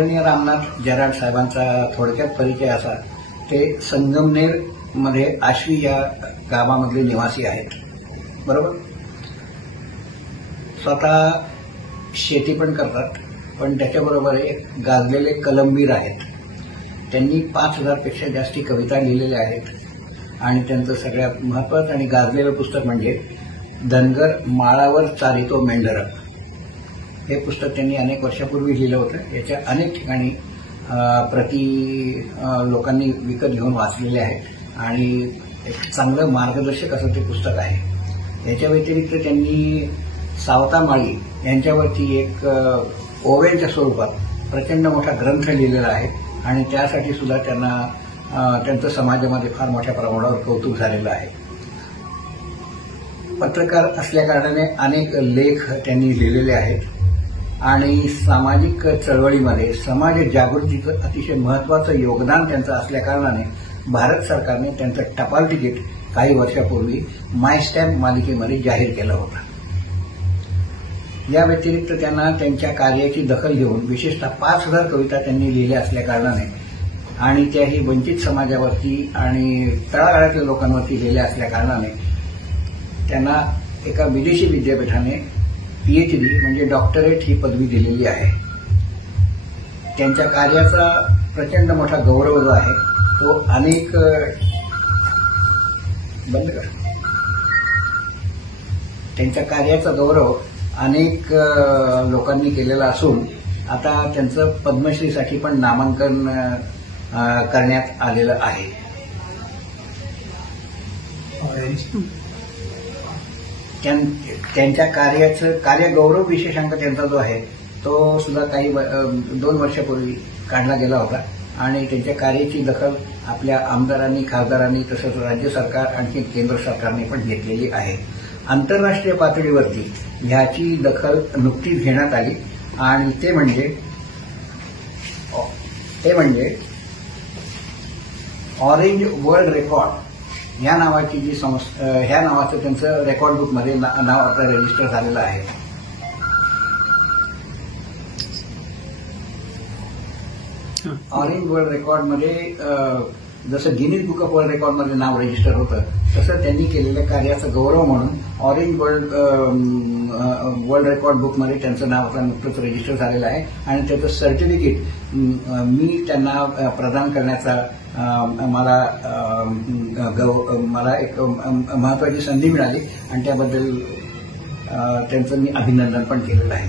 आदरणीय रामनाथ जराड साहेबांचा थोडक्यात परिचय असा, ते संगमनेरमध्ये आश्वी या गावामधले निवासी आहेत. बरोबर. स्वतः शेती पण करतात, पण त्याच्याबरोबर एक गाजलेले कलमवीर आहेत. त्यांनी 5000 पेक्षा जास्ती कविता लिहिलेल्या आहेत आणि त्यांचं सगळ्यात महत्वाचं आणि गाजलेलं पुस्तक म्हणजे धनगर माळावर चारितो मेंढर. हे पुस्तक त्यांनी अनेक वर्षापूर्वी लिहिलं होतं. याच्या अनेक ठिकाणी प्रति लोकांनी विकत घेऊन वाचलेले आहेत आणि एक चांगलं मार्गदर्शक असं ते पुस्तक आहे. याच्या व्यतिरिक्त त्यांनी सावता माळी यांच्यावरती एक ओव्यांच्या स्वरूपात प्रचंड मोठा ग्रंथ लिहिलेला आहे आणि त्यासाठी सुद्धा त्यांचं समाजामध्ये फार मोठ्या प्रमाणावर कौतुक झालेलं आहे. पत्रकार असल्याकारणाने अनेक लेख त्यांनी लिहिलेले आहेत आणि सामाजिक चळवळीमध्ये समाज जागृतीचं अतिशय महत्वाचं योगदान त्यांचं असल्याकारणाने भारत सरकारने त्यांचं टपाल तिकीट काही वर्षापूर्वी माय स्टॅम्प मालिकेमध्ये जाहीर केलं होतं. या व्यतिरिक्त त्यांना त्यांच्या कार्याची दखल घेऊन विशेषतः 5000 कविता त्यांनी लिहिल्या असल्याकारणाने आणि त्याही वंचित समाजावरती आणि तळागाळातल्या लोकांवरती लिहिल्या असल्याकारणाने त्यांना एका विदेशी विद्यापीठाने PhD म्हणजे डॉक्टरेट ही पदवी दिलेली आहे. त्यांच्या कार्याचा प्रचंड मोठा गौरव जो आहे तो अनेक त्यांच्या कार्याचा गौरव अनेक लोकांनी केलेला असून आता त्यांचं पद्मश्रीसाठी पण नामांकन करण्यात आलेलं आहे. त्यांच्या कार्याचं कार्यगौरव विशेषांक त्यांचा जो आहे तो सुद्धा काही 2 वर्षापूर्वी काढला गेला होता आणि त्यांच्या कार्याची दखल आपल्या आमदारांनी, खासदारांनी तसंच राज्य सरकार आणखी केंद्र सरकारने पण घेतलेली आहे. आंतरराष्ट्रीय पातळीवरती ह्याची दखल नुकतीच घेण्यात आली आणि ते म्हणजे ऑरेंज वर्ल्ड रेकॉर्ड ह्या नावाची जी ह्या नावाचं त्यांचं रेकॉर्ड बुकमध्ये नाव आता रजिस्टर झालेलं आहे. ऑरेंज वर्ल्ड रेकॉर्डमध्ये जसं गिनीज बुक ऑफ वर्ल्ड रेकॉर्डमध्ये नाव रजिस्टर होतं तसं त्यांनी केलेल्या कार्याचा गौरव म्हणून ऑरेंज वर्ल्ड रेकॉर्ड बुकमध्ये त्यांचं नाव आता नुकतंच रजिस्टर झालेलं आहे आणि त्याचं सर्टिफिकेट मी त्यांना प्रदान करण्याचा मला एक महत्वाची संधी मिळाली आणि त्याबद्दल त्यांचं मी अभिनंदन पण केलेलं आहे.